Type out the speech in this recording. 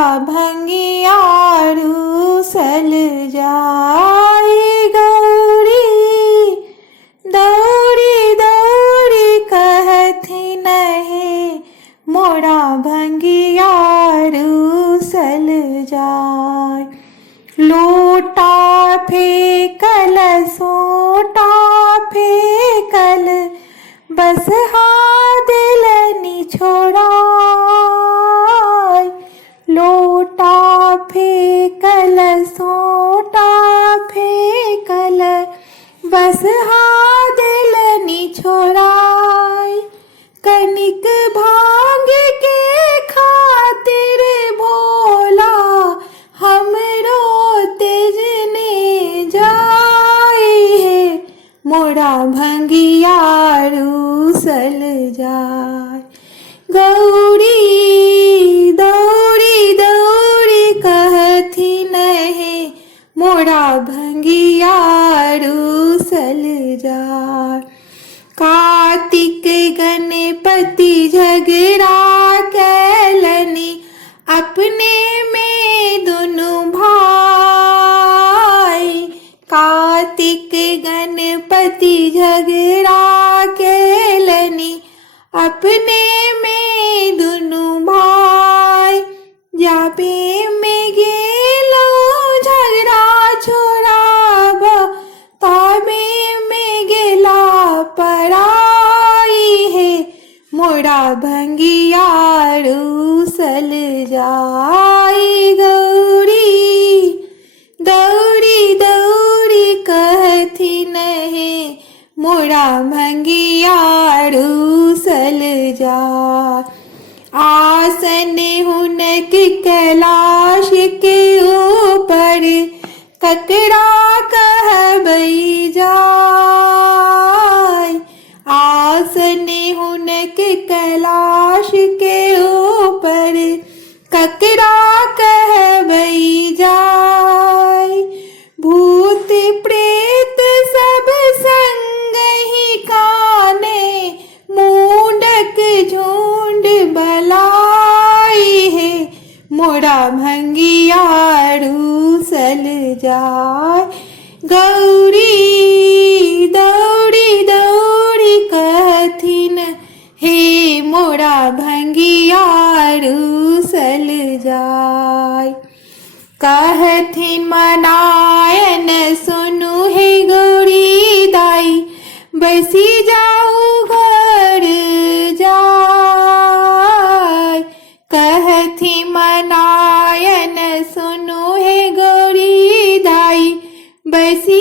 भंगिया रूसल जाए गौरी दौड़ी दौड़ी कहथिन हे मोरा भंगिया रूसल जाय। लोटा फेकल सोटा फेकल बस दिल निछोड़ाय। लोटा फेकल सोटा फेकल बस दिल निछोड़ाय। कनिक भांग के खातिर भोला हमरो तेजने जाए है मोरा भंगिया रूसल जाय। गौरी दौड़ी दौड़ी कहथिन हे मोरा भंगिया रूसल जाय। कार्तिक गणपति झगड़ा कैलनी अपने में दुनु भाई। कार्तिक गणपति झगड़ा कैलनी अपने में दुनु भाई। जाबे में गेलो झगड़ा छोड़ाब ताबे में गेला पराई है मोरा भंगिया रूसल जाए। गौरी दौड़ी दौड़ी कहथिन हे मोरा भंगिया रूसल जाय। आसन हुनक कैलाश के ऊपर ककरा कहबई जाय। आसन हुनक कैलाश के ऊपर ककरा कहबई जाय। भूत प्रेत सब संग ही काने मूंडक झुंड बलाई है मोरा भंगिया रूसल जाय। गौरी दौड़ी दौड़ी कहथिन हे मोरा भंगिया रूसल जाय। कहथिन मनायन सुनु हे गौरी दाई बसी जाऊ घर जाय। कहथिन मनायन सुनु हे गौरी दाई बसी